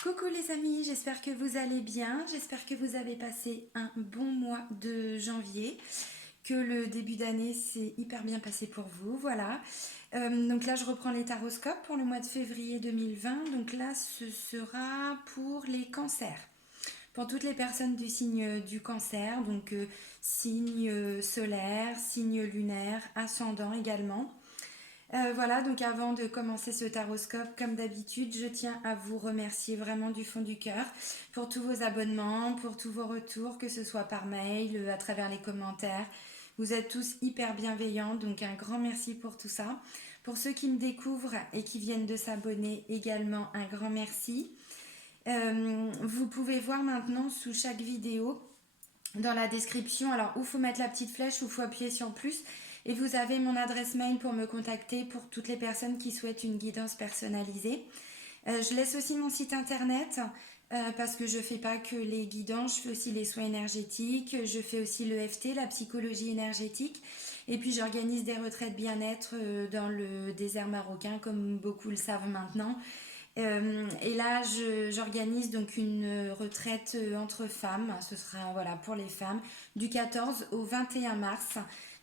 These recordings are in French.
Coucou les amis, j'espère que vous allez bien, j'espère que vous avez passé un bon mois de janvier, que le début d'année s'est hyper bien passé pour vous, voilà. Donc là je reprends les taroscopes pour le mois de février 2020, donc là ce sera pour les cancers. Pour toutes les personnes du signe du cancer, donc signe solaire, signe lunaire, ascendant également. Voilà, donc avant de commencer ce taroscope, comme d'habitude, je tiens à vous remercier vraiment du fond du cœur pour tous vos abonnements, pour tous vos retours, que ce soit par mail, à travers les commentaires. Vous êtes tous hyper bienveillants, donc un grand merci pour tout ça. Pour ceux qui me découvrent et qui viennent de s'abonner également, un grand merci. Vous pouvez voir maintenant sous chaque vidéo, dans la description, alors où il faut mettre la petite flèche ou il faut appuyer sur plus. Et vous avez mon adresse mail pour me contacter pour toutes les personnes qui souhaitent une guidance personnalisée. Je laisse aussi mon site internet parce que je ne fais pas que les guidances, je fais aussi les soins énergétiques, je fais aussi l'EFT, la psychologie énergétique. Et puis j'organise des retraites bien-être dans le désert marocain, comme beaucoup le savent maintenant. Et là, j'organise donc une retraite entre femmes. Ce sera voilà, pour les femmes du 14 au 21 mars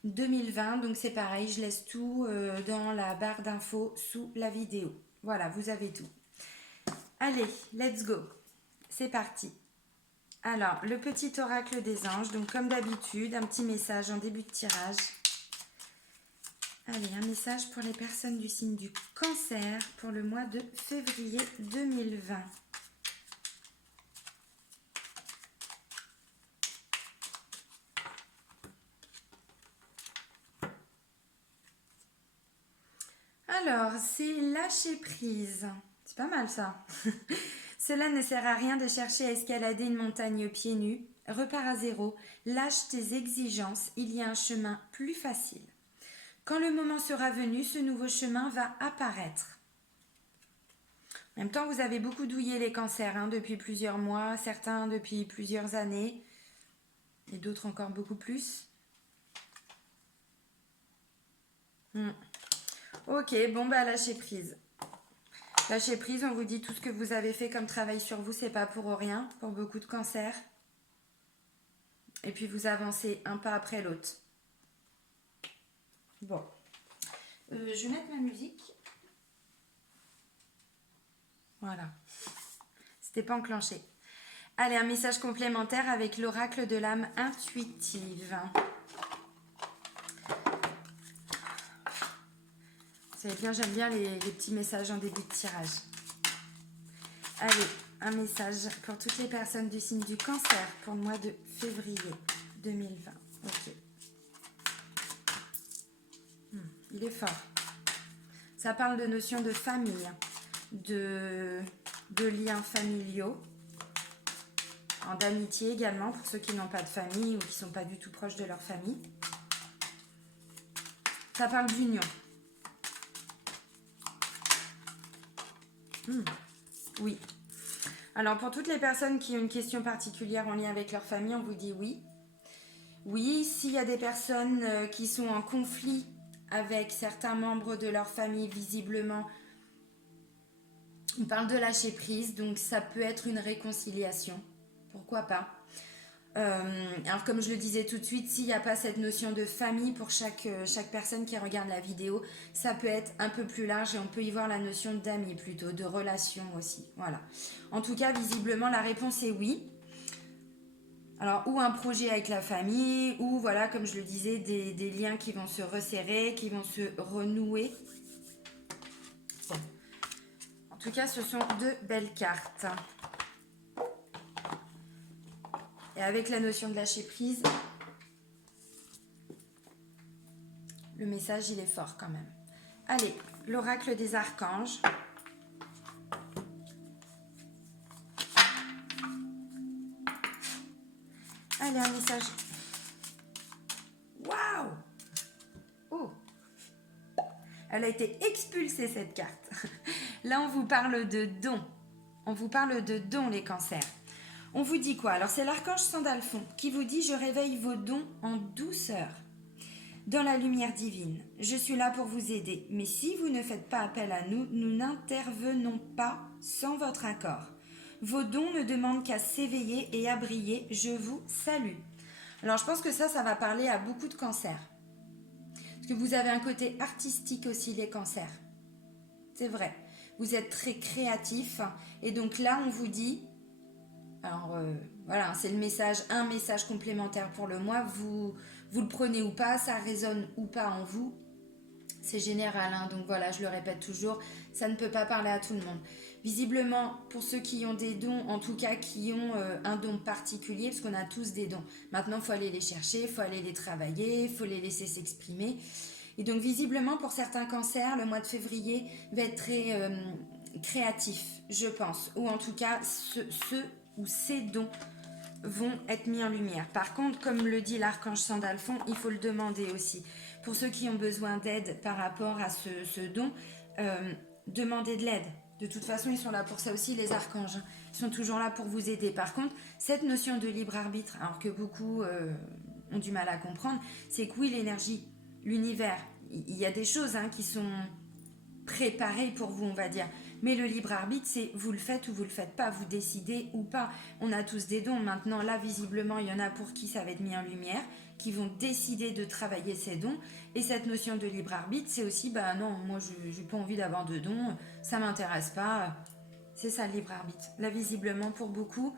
2020. Donc c'est pareil, je laisse tout dans la barre d'infos sous la vidéo. Voilà, vous avez tout. Allez, let's go. C'est parti. Alors, le petit oracle des anges. Donc comme d'habitude, un petit message en début de tirage. Allez, un message pour les personnes du signe du cancer pour le mois de février 2020. Alors, c'est lâcher prise. C'est pas mal ça. Cela ne sert à rien de chercher à escalader une montagne pieds nus. Repars à zéro, lâche tes exigences, il y a un chemin plus facile. Quand le moment sera venu, ce nouveau chemin va apparaître. En même temps, vous avez beaucoup douillé les cancers depuis plusieurs mois, certains depuis plusieurs années, et d'autres encore beaucoup plus. Ok, bon bah lâchez prise. Lâchez prise, on vous dit tout ce que vous avez fait comme travail sur vous, c'est pas pour rien, pour beaucoup de cancers. Et puis vous avancez un pas après l'autre. Bon. Je vais mettre ma musique. Voilà. C'était pas enclenché. Allez, un message complémentaire avec l'oracle de l'âme intuitive. Vous savez bien, j'aime bien les petits messages en début de tirage. Allez, un message pour toutes les personnes du signe du cancer pour le mois de février 2020. Ok. Il est fort. Ça parle de notion de famille, de liens familiaux, d'amitié également pour ceux qui n'ont pas de famille ou qui ne sont pas du tout proches de leur famille. Ça parle d'union. Oui. Alors pour toutes les personnes qui ont une question particulière en lien avec leur famille, on vous dit oui. Oui, s'il y a des personnes qui sont en conflit avec certains membres de leur famille, visiblement, on parle de lâcher prise, donc ça peut être une réconciliation. Pourquoi pas? Alors comme je le disais tout de suite, s'il n'y a pas cette notion de famille pour chaque personne qui regarde la vidéo, ça peut être un peu plus large et on peut y voir la notion d'amis plutôt, de relation aussi. Voilà. En tout cas, visiblement, la réponse est oui. Alors, ou un projet avec la famille, ou voilà, comme je le disais, des liens qui vont se resserrer, qui vont se renouer. Bon. En tout cas, ce sont de belles cartes. Et avec la notion de lâcher prise, le message, il est fort quand même. Allez, l'oracle des archanges. Allez, un message. Waouh! Oh! Elle a été expulsée, cette carte. Là, on vous parle de dons. On vous parle de dons, les cancers. On vous dit quoi? Alors, c'est l'archange Sandalphon qui vous dit « Je réveille vos dons en douceur. Dans la lumière divine, je suis là pour vous aider. Mais si vous ne faites pas appel à nous, nous n'intervenons pas sans votre accord. Vos dons ne demandent qu'à s'éveiller et à briller. Je vous salue. Alors, je pense que ça va parler à beaucoup de cancers. Parce que vous avez un côté artistique aussi, les cancers. C'est vrai. Vous êtes très créatif. Et donc là, on vous dit... Alors, voilà, c'est le message, un message complémentaire pour le mois. Vous le prenez ou pas, ça résonne ou pas en vous. C'est général, hein, donc voilà, je le répète toujours, ça ne peut pas parler à tout le monde. Visiblement, pour ceux qui ont des dons, en tout cas qui ont un don particulier, parce qu'on a tous des dons. Maintenant, il faut aller les chercher, il faut aller les travailler, il faut les laisser s'exprimer. Et donc, visiblement, pour certains cancers, le mois de février va être très créatif, je pense. Ou en tout cas, ceux ou ces dons vont être mis en lumière. Par contre, comme le dit l'archange Sandalphon, il faut le demander aussi. Pour ceux qui ont besoin d'aide par rapport à ce don, demandez de l'aide. De toute façon, ils sont là pour ça aussi, les archanges. Ils sont toujours là pour vous aider. Par contre, cette notion de libre arbitre, alors que beaucoup ont du mal à comprendre, c'est que oui, l'énergie, l'univers, il y a des choses qui sont préparées pour vous, on va dire. Mais le libre arbitre, c'est vous le faites ou vous le faites pas, vous décidez ou pas. On a tous des dons. Maintenant, là, visiblement, il y en a pour qui ça va être mis en lumière, qui vont décider de travailler ces dons. Et cette notion de libre arbitre, c'est aussi, bah non, moi, je n'ai pas envie d'avoir de dons, ça m'intéresse pas. C'est ça, le libre arbitre. Là, visiblement, pour beaucoup,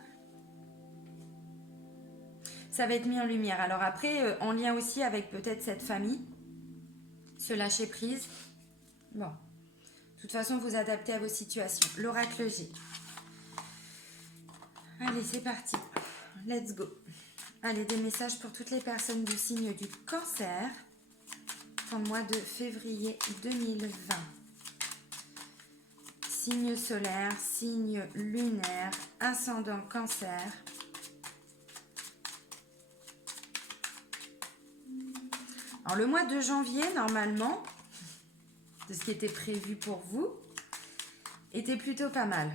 ça va être mis en lumière. Alors après, en lien aussi avec peut-être cette famille, se lâcher prise. Bon. De toute façon, vous adaptez à vos situations. L'oracle G. Allez, c'est parti. Let's go. Allez, des messages pour toutes les personnes du signe du cancer pour le mois de février 2020. Signe solaire, signe lunaire, ascendant cancer. Alors, le mois de janvier, normalement, de ce qui était prévu pour vous, était plutôt pas mal.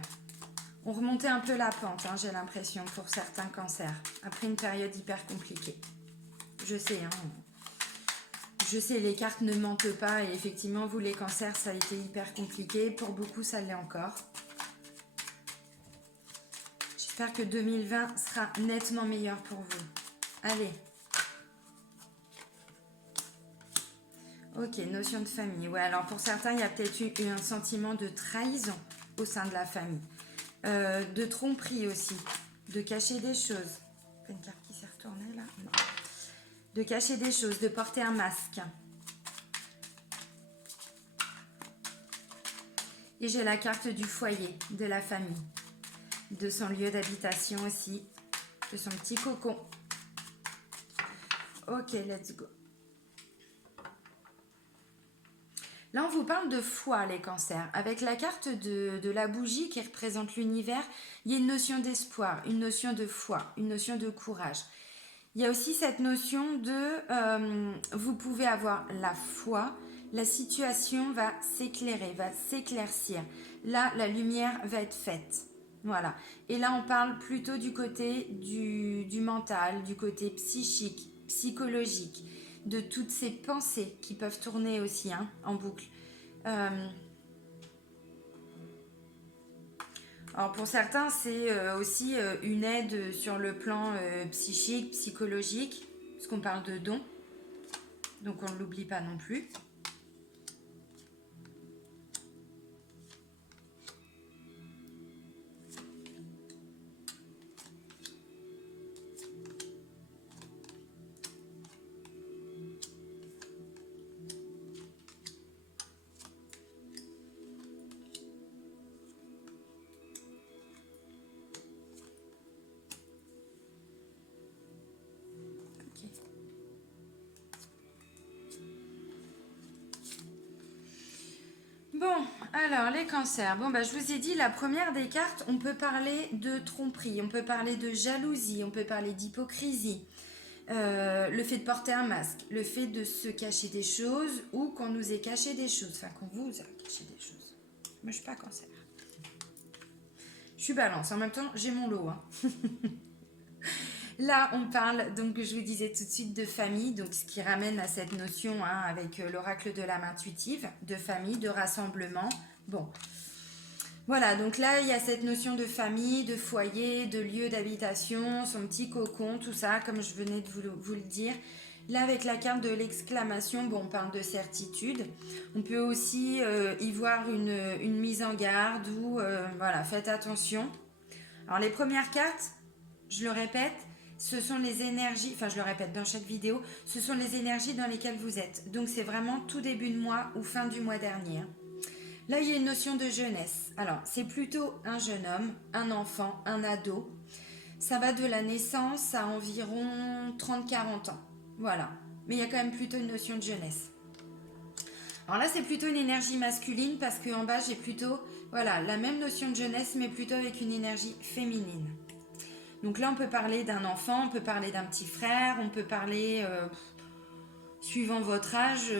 On remontait un peu la pente, j'ai l'impression, pour certains cancers, après une période hyper compliquée. Je sais, les cartes ne mentent pas, et effectivement, vous les cancers, ça a été hyper compliqué. Pour beaucoup, ça l'est encore. J'espère que 2020 sera nettement meilleur pour vous. Allez. Ok, notion de famille. Ouais, alors pour certains, il y a peut-être eu un sentiment de trahison au sein de la famille. De tromperie aussi. De cacher des choses. Une carte qui s'est retournée là. Non. De cacher des choses, de porter un masque. Et j'ai la carte du foyer, de la famille. De son lieu d'habitation aussi. De son petit cocon. Ok, let's go. Là, on vous parle de foi, les cancers. Avec la carte de la bougie qui représente l'univers, il y a une notion d'espoir, une notion de foi, une notion de courage. Il y a aussi cette notion de vous pouvez avoir la foi, la situation va s'éclairer, va s'éclaircir. Là, la lumière va être faite. Voilà. Et là, on parle plutôt du côté du mental, du côté psychique, psychologique, de toutes ces pensées qui peuvent tourner aussi en boucle. Alors pour certains, c'est aussi une aide sur le plan psychique, psychologique, parce qu'on parle de dons, donc on ne l'oublie pas non plus. Bon, alors les cancers. Bon, je vous ai dit, la première des cartes, on peut parler de tromperie, on peut parler de jalousie, on peut parler d'hypocrisie. Le fait de porter un masque, le fait de se cacher des choses ou qu'on nous ait caché des choses, enfin qu'on vous a caché des choses. Moi, je suis pas cancer. Je suis balance. En même temps, j'ai mon lot. Là, on parle, donc je vous disais tout de suite, de famille, donc ce qui ramène à cette notion avec l'oracle de l'âme intuitive, de famille, de rassemblement. Bon, Voilà, donc là, il y a cette notion de famille, de foyer, de lieu d'habitation, son petit cocon, tout ça, comme je venais de vous le dire. Là, avec la carte de l'exclamation, bon, on parle de certitude. On peut aussi y voir une mise en garde ou, voilà, faites attention. Alors, les premières cartes, je le répète, ce sont les énergies, enfin, je le répète dans chaque vidéo, ce sont les énergies dans lesquelles vous êtes. Donc, c'est vraiment tout début de mois ou fin du mois dernier, hein. Là, il y a une notion de jeunesse. Alors, c'est plutôt un jeune homme, un enfant, un ado. Ça va de la naissance à environ 30-40 ans. Voilà. Mais il y a quand même plutôt une notion de jeunesse. Alors là, c'est plutôt une énergie masculine parce qu'en bas, j'ai plutôt voilà, la même notion de jeunesse, mais plutôt avec une énergie féminine. Donc là, on peut parler d'un enfant, on peut parler d'un petit frère, on peut parler, suivant votre âge,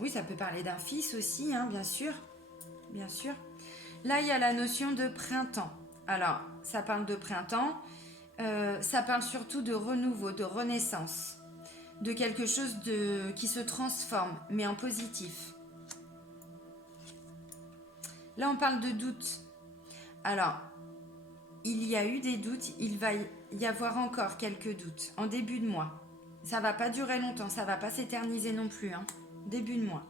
oui, ça peut parler d'un fils aussi, hein, bien sûr. Bien sûr. Là, il y a la notion de printemps. Alors, ça parle de printemps, ça parle surtout de renouveau, de renaissance, de quelque chose qui se transforme, mais en positif. Là, on parle de doute. Alors, il y a eu des doutes, il va y avoir encore quelques doutes en début de mois. Ça va pas durer longtemps, ça va pas s'éterniser non plus, hein. Début de mois.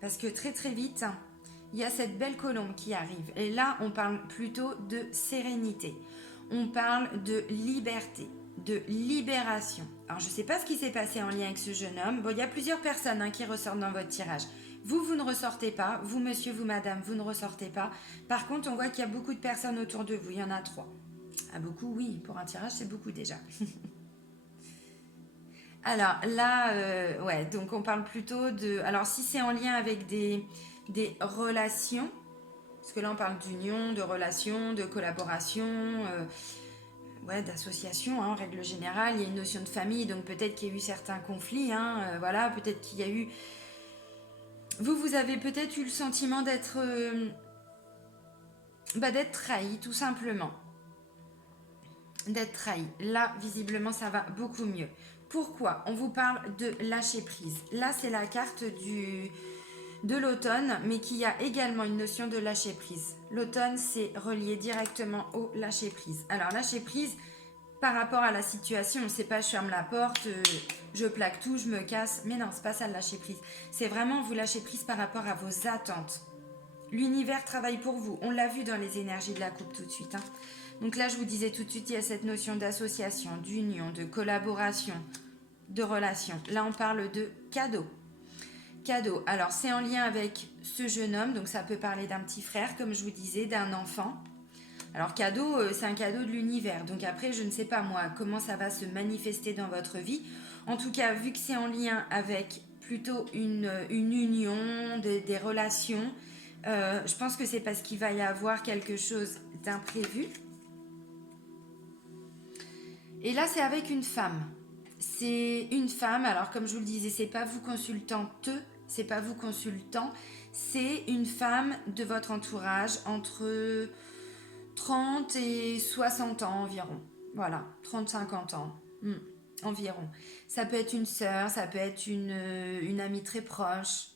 Parce que très très vite, il y a cette belle colombe qui arrive. Et là, on parle plutôt de sérénité. On parle de liberté, de libération. Alors, je ne sais pas ce qui s'est passé en lien avec ce jeune homme. Bon, il y a plusieurs personnes, hein, qui ressortent dans votre tirage. Vous ne ressortez pas. Vous, monsieur, vous, madame, vous ne ressortez pas. Par contre, on voit qu'il y a beaucoup de personnes autour de vous. Il y en a 3. Ah, beaucoup, oui. Pour un tirage, c'est beaucoup déjà. Alors là, ouais, donc on parle plutôt de... Alors si c'est en lien avec des relations, parce que là on parle d'union, de relations, de collaboration, ouais, d'association, hein, en règle générale. Il y a une notion de famille, donc peut-être qu'il y a eu certains conflits, hein, voilà, peut-être qu'il y a eu... Vous avez peut-être eu le sentiment d'être d'être trahi, tout simplement. D'être trahi. Là, visiblement, ça va beaucoup mieux. Pourquoi? On vous parle de lâcher prise. Là, c'est la carte de l'automne, mais qui a également une notion de lâcher prise. L'automne, c'est relié directement au lâcher prise. Alors, lâcher prise par rapport à la situation, c'est pas je ferme la porte, je plaque tout, je me casse. Mais non, c'est pas ça le lâcher prise. C'est vraiment vous lâcher prise par rapport à vos attentes. L'univers travaille pour vous. On l'a vu dans les énergies de la coupe tout de suite, hein. Donc là, je vous disais tout de suite, il y a cette notion d'association, d'union, de collaboration, de relation. Là, on parle de cadeau. Cadeau. Alors, c'est en lien avec ce jeune homme, donc ça peut parler d'un petit frère, comme je vous disais, d'un enfant. Alors, cadeau, c'est un cadeau de l'univers. Donc après, je ne sais pas moi comment ça va se manifester dans votre vie. En tout cas, vu que c'est en lien avec plutôt une union, des relations, je pense que c'est parce qu'il va y avoir quelque chose d'imprévu. Et là, c'est avec une femme. C'est une femme, alors comme je vous le disais, c'est pas vous consultante, c'est pas vous consultant, c'est une femme de votre entourage entre 30 et 60 ans environ. Voilà, 30-50 ans, environ. Ça peut être une sœur, ça peut être une amie très proche.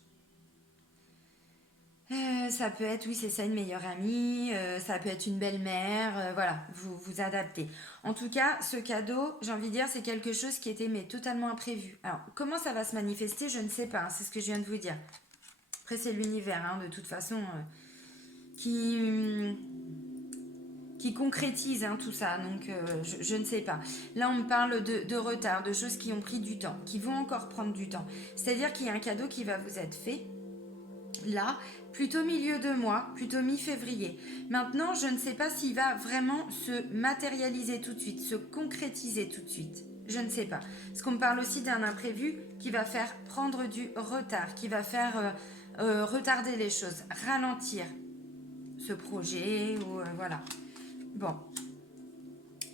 Ça peut être, oui, c'est ça, une meilleure amie, ça peut être une belle-mère, voilà, vous adaptez. En tout cas, ce cadeau, j'ai envie de dire, c'est quelque chose qui était mais totalement imprévu. Alors, comment ça va se manifester, je ne sais pas, hein, c'est ce que je viens de vous dire. Après, c'est l'univers, hein, de toute façon, qui concrétise, hein, tout ça, donc je ne sais pas. Là, on me parle de retard, de choses qui ont pris du temps, qui vont encore prendre du temps. C'est-à-dire qu'il y a un cadeau qui va vous être fait, là, plutôt milieu de mois, plutôt mi-février. Maintenant, je ne sais pas s'il va vraiment se matérialiser tout de suite, se concrétiser tout de suite. Je ne sais pas. Parce qu'on me parle aussi d'un imprévu qui va faire prendre du retard, qui va faire retarder les choses, ralentir ce projet, ou voilà. Bon.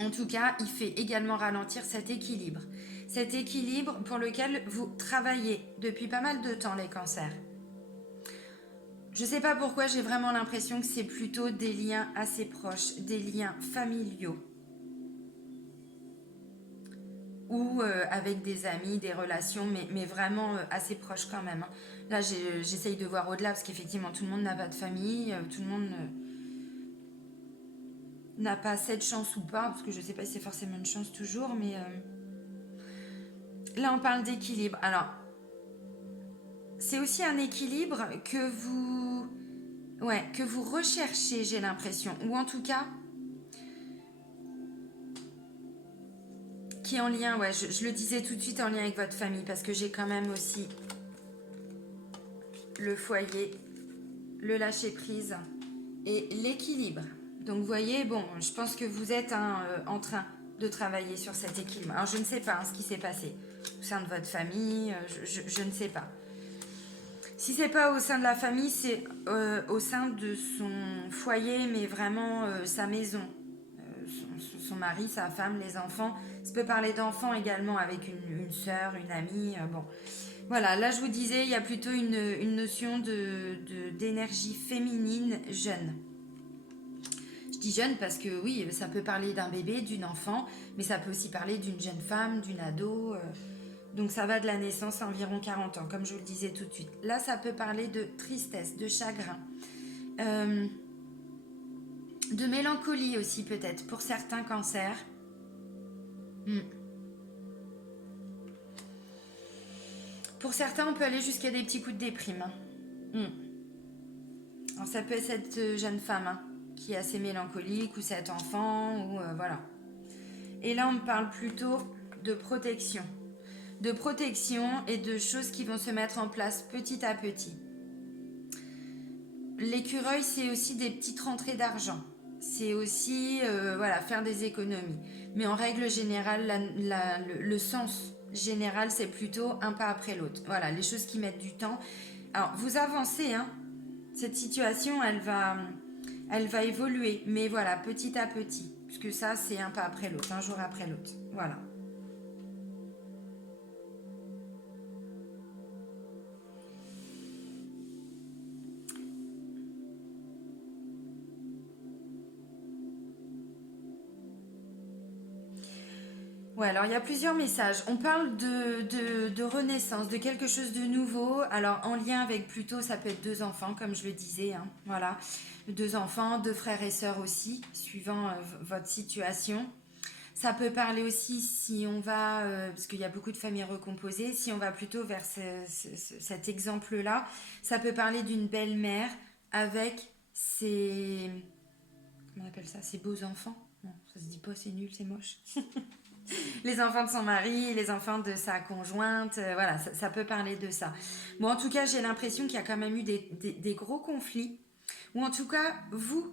En tout cas, il fait également ralentir cet équilibre. Cet équilibre pour lequel vous travaillez depuis pas mal de temps, les cancers. Je sais pas pourquoi, j'ai vraiment l'impression que c'est plutôt des liens assez proches, des liens familiaux. ou avec des amis, des relations, mais vraiment assez proches quand même, hein. Là, j'essaye de voir au-delà, parce qu'effectivement, tout le monde n'a pas de famille, tout le monde n'a pas cette chance ou pas, parce que je ne sais pas si c'est forcément une chance toujours, mais là, on parle d'équilibre. Alors, c'est aussi un équilibre que vous recherchez, j'ai l'impression, ou en tout cas, qui est en lien, ouais, je le disais tout de suite, en lien avec votre famille, parce que j'ai quand même aussi le foyer, le lâcher prise et l'équilibre. Donc vous voyez, bon, je pense que vous êtes en train de travailler sur cet équilibre. Alors je ne sais pas ce qui s'est passé au sein de votre famille, je ne sais pas. Si c'est pas au sein de la famille, c'est au sein de son foyer, mais vraiment sa maison. Son mari, sa femme, les enfants. Ça peut parler d'enfants également avec une sœur, une amie. Bon, voilà, là je vous disais, il y a plutôt une notion d'énergie féminine jeune. Je dis jeune parce que oui, ça peut parler d'un bébé, d'une enfant, mais ça peut aussi parler d'une jeune femme, d'une ado. Donc ça va de la naissance à environ 40 ans, comme je vous le disais tout de suite. Là, ça peut parler de tristesse, de chagrin, euh, de mélancolie aussi peut-être pour certains cancers. Hmm. Pour certains, on peut aller jusqu'à des petits coups de déprime. Hmm. Alors ça peut être cette jeune femme qui est assez mélancolique ou cet enfant ou voilà. Et là, on parle plutôt de protection. De protection et de choses qui vont se mettre en place petit à petit. L'écureuil, c'est aussi des petites rentrées d'argent. C'est aussi voilà, faire des économies. Mais en règle générale, le sens général, c'est plutôt un pas après l'autre. Voilà, les choses qui mettent du temps. Alors, vous avancez, hein. Cette situation, elle va évoluer. Mais voilà, petit à petit. Puisque ça, c'est un pas après l'autre, un jour après l'autre. Voilà. Ouais, alors il y a plusieurs messages. On parle de renaissance, de quelque chose de nouveau. Alors en lien avec plutôt, ça peut être deux enfants, comme je le disais, hein, voilà. Deux enfants, deux frères et sœurs aussi, suivant votre situation. Ça peut parler aussi si on va, parce qu'il y a beaucoup de familles recomposées, si on va plutôt vers cet exemple-là, ça peut parler d'une belle-mère avec ses... Comment on appelle ça? Ses beaux enfants? Non, ça se dit pas, c'est nul, c'est moche. Les enfants de son mari, les enfants de sa conjointe, voilà, ça peut parler de ça. Bon, en tout cas, j'ai l'impression qu'il y a quand même eu des gros conflits, ou en tout cas, vous,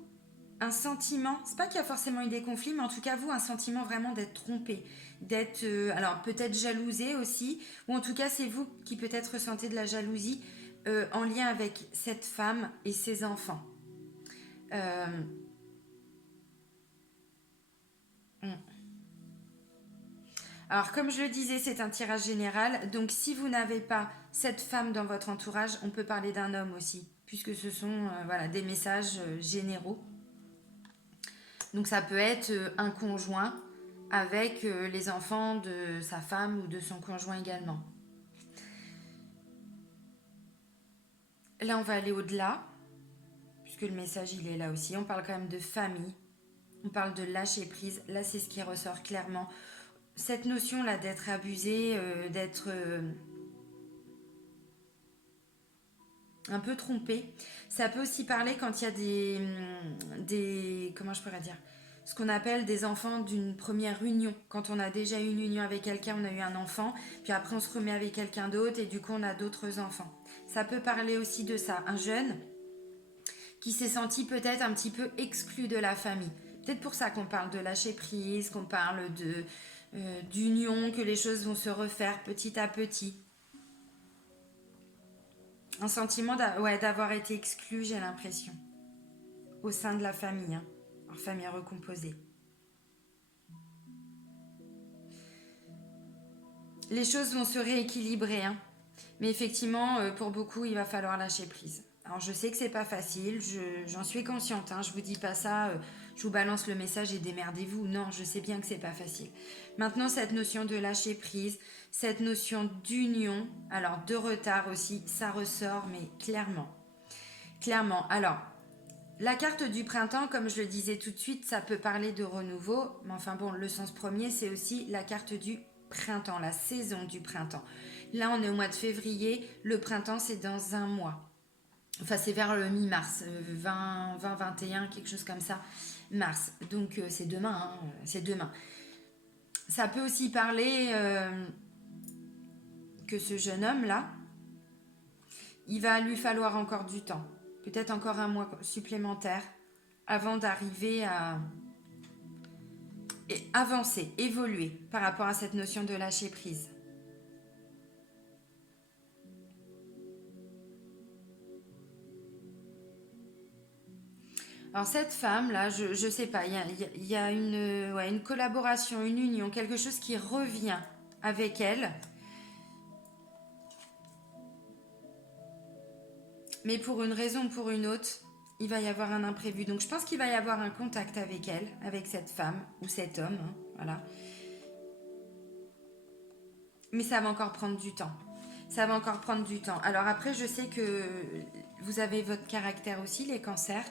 un sentiment, c'est pas qu'il y a forcément eu des conflits, mais en tout cas, vous, un sentiment vraiment d'être trompé, d'être, alors peut-être jalousé aussi, ou en tout cas, c'est vous qui peut-être ressentez de la jalousie en lien avec cette femme et ses enfants. Euh, Alors, comme je le disais, c'est un tirage général. Donc, si vous n'avez pas cette femme dans votre entourage, on peut parler d'un homme aussi, puisque ce sont voilà, des messages généraux. Donc, ça peut être un conjoint avec les enfants de sa femme ou de son conjoint également. Là, on va aller au-delà, puisque le message, il est là aussi. On parle quand même de famille. On parle de lâcher prise. Là, c'est ce qui ressort clairement. Cette notion-là d'être abusé, d'être... un peu trompé. Ça peut aussi parler quand il y a comment je pourrais dire, ce qu'on appelle des enfants d'une première union. Quand on a déjà eu une union avec quelqu'un, on a eu un enfant, puis après on se remet avec quelqu'un d'autre et du coup on a d'autres enfants. Ça peut parler aussi de ça. Un jeune qui s'est senti peut-être un petit peu exclu de la famille. Peut-être pour ça qu'on parle de lâcher prise, qu'on parle d'union, que les choses vont se refaire petit à petit. Un sentiment d'avoir été exclu, j'ai l'impression, au sein de la famille, hein, en famille recomposée. Les choses vont se rééquilibrer, hein, mais effectivement, pour beaucoup, il va falloir lâcher prise. Alors je sais que c'est pas facile, j'en suis consciente, hein, je vous dis pas ça, je vous balance le message et démerdez-vous. Non, je sais bien que c'est pas facile. Maintenant, cette notion de lâcher prise, cette notion d'union, alors de retard aussi, ça ressort, mais clairement. Clairement. Alors, la carte du printemps, comme je le disais tout de suite, ça peut parler de renouveau, mais enfin bon, le sens premier, c'est aussi la carte du printemps, la saison du printemps. Là, on est au mois de février, le printemps, c'est dans un mois. Enfin, c'est vers le mi-mars, 21, quelque chose comme ça, mars. Donc, c'est demain, hein, c'est demain. Ça peut aussi parler que ce jeune homme-là, il va lui falloir encore du temps, peut-être encore un mois supplémentaire, avant d'arriver à avancer, évoluer par rapport à cette notion de lâcher prise. Alors cette femme-là, je sais pas, il y a une collaboration, une union, quelque chose qui revient avec elle. Mais pour une raison ou pour une autre, il va y avoir un imprévu. Donc je pense qu'il va y avoir un contact avec elle, avec cette femme ou cet homme, hein, voilà. Mais ça va encore prendre du temps. Ça va encore prendre du temps. Alors après, je sais que vous avez votre caractère aussi, les cancers.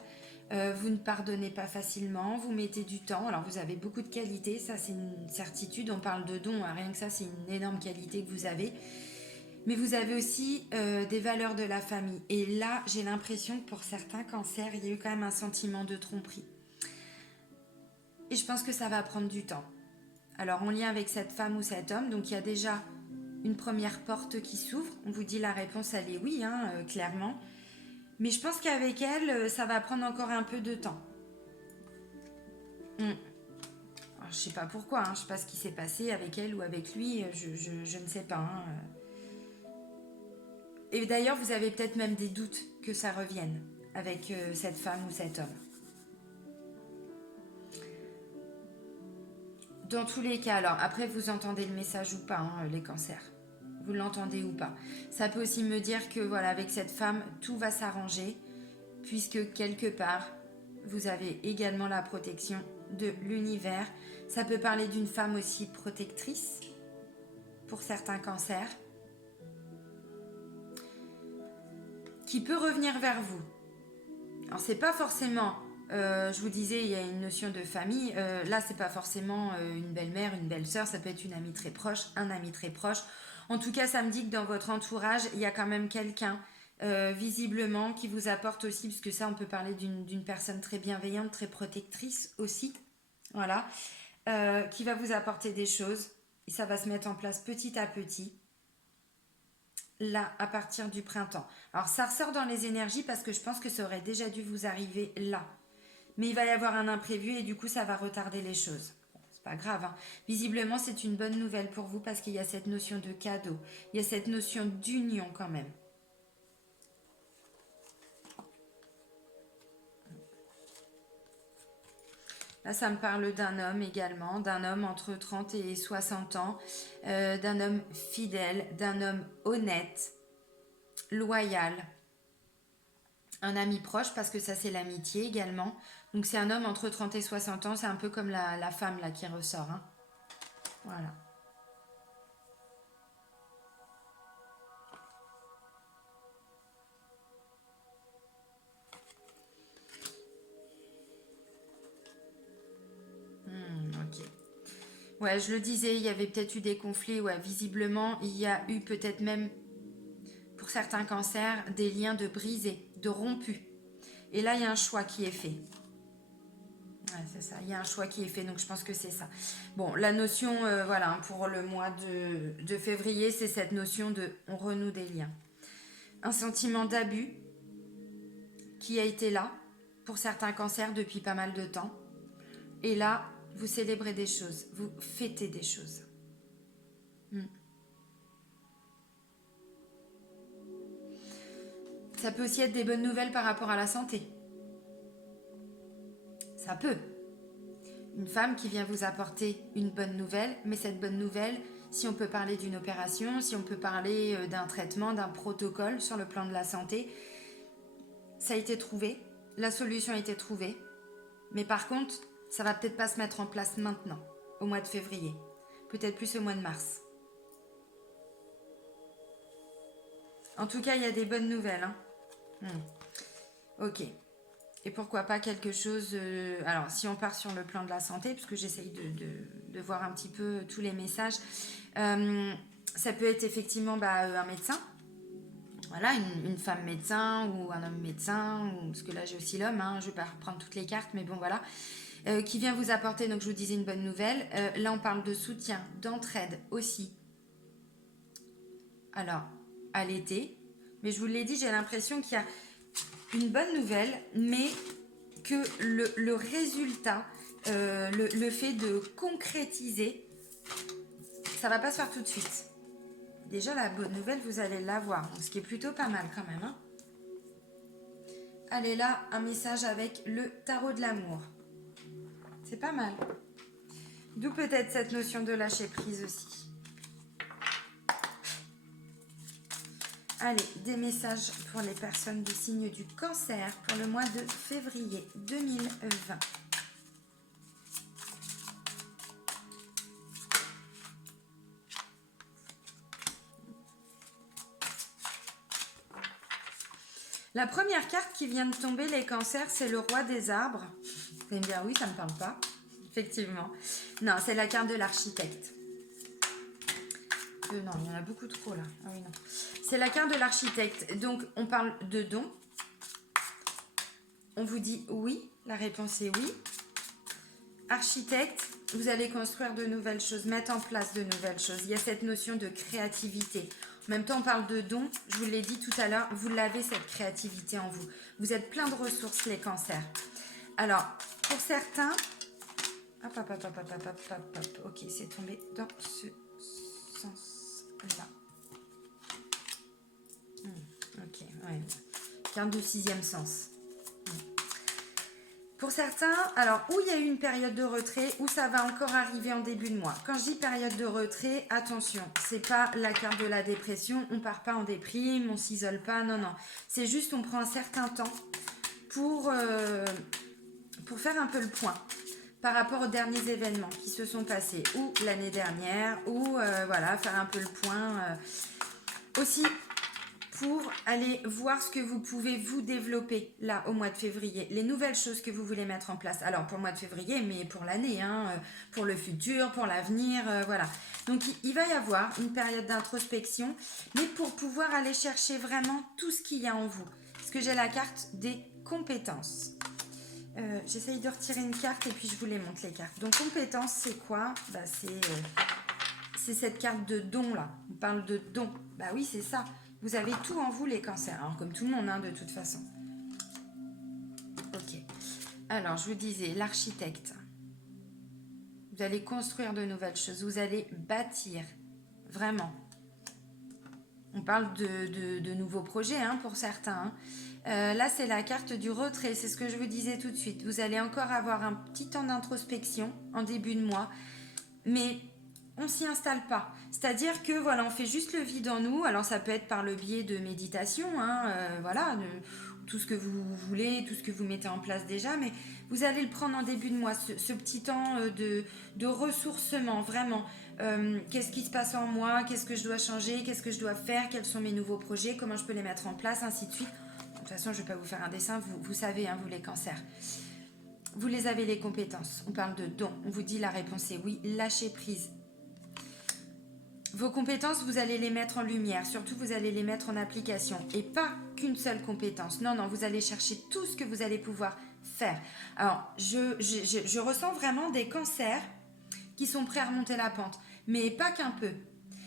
Vous ne pardonnez pas facilement, vous mettez du temps. Alors vous avez beaucoup de qualités, ça c'est une certitude. On parle de dons, hein, rien que ça c'est une énorme qualité que vous avez. Mais vous avez aussi des valeurs de la famille. Et là, j'ai l'impression que pour certains cancers, il y a eu quand même un sentiment de tromperie. Et je pense que ça va prendre du temps. Alors en lien avec cette femme ou cet homme, donc il y a déjà une première porte qui s'ouvre. On vous dit la réponse, elle est oui, hein, clairement. Mais je pense qu'avec elle, ça va prendre encore un peu de temps. Alors, je sais pas pourquoi, hein, je sais pas ce qui s'est passé avec elle ou avec lui, je ne sais pas. Hein. Et d'ailleurs, vous avez peut-être même des doutes que ça revienne avec cette femme ou cet homme. Dans tous les cas, alors après vous entendez le message ou pas, hein, les cancers. Vous l'entendez ou pas. Ça peut aussi me dire que voilà, avec cette femme, tout va s'arranger, puisque quelque part, vous avez également la protection de l'univers. Ça peut parler d'une femme aussi protectrice pour certains cancers, qui peut revenir vers vous. Alors c'est pas forcément, je vous disais, il y a une notion de famille. Là, c'est pas forcément une belle-mère, une belle-sœur. Ça peut être une amie très proche, un ami très proche. En tout cas, ça me dit que dans votre entourage, il y a quand même quelqu'un, visiblement, qui vous apporte aussi, parce que ça, on peut parler d'une personne très bienveillante, très protectrice aussi. Voilà, qui va vous apporter des choses. Et ça va se mettre en place petit à petit. Là, à partir du printemps. Alors, ça ressort dans les énergies parce que je pense que ça aurait déjà dû vous arriver là. Mais il va y avoir un imprévu et du coup, ça va retarder les choses. Bon, c'est pas grave, hein. Visiblement, c'est une bonne nouvelle pour vous parce qu'il y a cette notion de cadeau. Il y a cette notion d'union quand même. Là, ça me parle d'un homme également, d'un homme entre 30 et 60 ans, d'un homme fidèle, d'un homme honnête, loyal, un ami proche, parce que ça c'est l'amitié également. Donc c'est un homme entre 30 et 60 ans, c'est un peu comme la femme là qui ressort. Hein. Voilà. Ok. Ouais, je le disais, il y avait peut-être eu des conflits, ouais, visiblement, il y a eu peut-être même, pour certains cancers, des liens de brisés, de rompus. Et là, il y a un choix qui est fait. Ouais, c'est ça, il y a un choix qui est fait, donc je pense que c'est ça. Bon, la notion, voilà, pour le mois de février, c'est cette notion de on renoue des liens. Un sentiment d'abus qui a été là pour certains cancers depuis pas mal de temps. Et là, vous célébrez des choses, vous fêtez des choses. Ça peut aussi être des bonnes nouvelles par rapport à la santé. Ça peut. Une femme qui vient vous apporter une bonne nouvelle, mais cette bonne nouvelle, si on peut parler d'une opération, si on peut parler d'un traitement, d'un protocole sur le plan de la santé, ça a été trouvé, la solution a été trouvée, mais par contre, ça va peut-être pas se mettre en place maintenant, au mois de février, peut-être plus au mois de mars. En tout cas, il y a des bonnes nouvelles. Hein. Ok. Et pourquoi pas quelque chose... alors, si on part sur le plan de la santé, puisque j'essaye de voir un petit peu tous les messages, ça peut être effectivement un médecin. Voilà, une femme médecin ou un homme médecin, parce que là j'ai aussi l'homme, hein, je ne vais pas reprendre toutes les cartes, mais bon voilà, qui vient vous apporter, donc je vous disais, une bonne nouvelle. Là on parle de soutien, d'entraide aussi. Alors, à l'été, mais je vous l'ai dit, j'ai l'impression qu'il y a une bonne nouvelle, mais que le résultat, le fait de concrétiser, ça va pas se faire tout de suite. Déjà, la bonne nouvelle, vous allez l'avoir, ce qui est plutôt pas mal quand même. Hein. Allez là, un message avec le tarot de l'amour. C'est pas mal. D'où peut-être cette notion de lâcher prise aussi. Allez, des messages pour les personnes du signe du Cancer pour le mois de février 2020. La première carte qui vient de tomber, les cancers, c'est le roi des arbres. Vous allez me dire, oui, ça ne me parle pas. Effectivement. Non, c'est la carte de l'architecte. Non, il y en a beaucoup trop là. Ah oui, non. C'est la carte de l'architecte. Donc, on parle de dons. On vous dit oui. La réponse est oui. Architecte, vous allez construire de nouvelles choses, mettre en place de nouvelles choses. Il y a cette notion de créativité. En même temps, on parle de dons. Je vous l'ai dit tout à l'heure, vous l'avez cette créativité en vous. Vous êtes plein de ressources, les cancers. Alors, pour certains... Ok, c'est tombé dans ce sens-là. Ok, ouais. Carte du 6e sens. Pour certains, alors, où il y a eu une période de retrait, où ça va encore arriver en début de mois. Quand je dis période de retrait, attention, c'est pas la carte de la dépression, on part pas en déprime, on s'isole pas, non, non. C'est juste, on prend un certain temps pour faire un peu le point par rapport aux derniers événements qui se sont passés, ou l'année dernière, ou voilà, faire un peu le point. Aussi, pour aller voir ce que vous pouvez vous développer là au mois de février, les nouvelles choses que vous voulez mettre en place. Alors pour le mois de février, mais pour l'année, hein, pour le futur, pour l'avenir, voilà. Donc il va y avoir une période d'introspection, mais pour pouvoir aller chercher vraiment tout ce qu'il y a en vous. Parce que j'ai la carte des compétences. J'essaye de retirer une carte et puis je vous les montre les cartes. Donc compétences, c'est quoi? C'est cette carte de don là. On parle de don. Bah oui, c'est ça. Vous avez tout en vous, les cancers. Alors, comme tout le monde, hein, de toute façon. Ok. Alors, je vous disais, l'architecte. Vous allez construire de nouvelles choses. Vous allez bâtir. Vraiment. On parle de nouveaux projets, hein, pour certains. Hein. Là, c'est la carte du retrait. C'est ce que je vous disais tout de suite. Vous allez encore avoir un petit temps d'introspection en début de mois. Mais... on s'y installe pas. C'est-à-dire que voilà, on fait juste le vide en nous. Alors ça peut être par le biais de méditation, hein, voilà, tout ce que vous voulez, tout ce que vous mettez en place déjà, mais vous allez le prendre en début de mois, ce petit temps de ressourcement, vraiment. Qu'est-ce qui se passe en moi? Qu'est-ce que je dois changer? Qu'est-ce que je dois faire? Quels sont mes nouveaux projets? Comment je peux les mettre en place? Ainsi de suite. De toute façon, je ne vais pas vous faire un dessin, vous savez, hein, vous les cancers. Vous les avez, les compétences. On parle de dons. On vous dit la réponse est oui. Lâchez prise. Vos compétences, vous allez les mettre en lumière. Surtout, vous allez les mettre en application. Et pas qu'une seule compétence. Non, non, vous allez chercher tout ce que vous allez pouvoir faire. Alors, je ressens vraiment des cancers qui sont prêts à remonter la pente. Mais pas qu'un peu.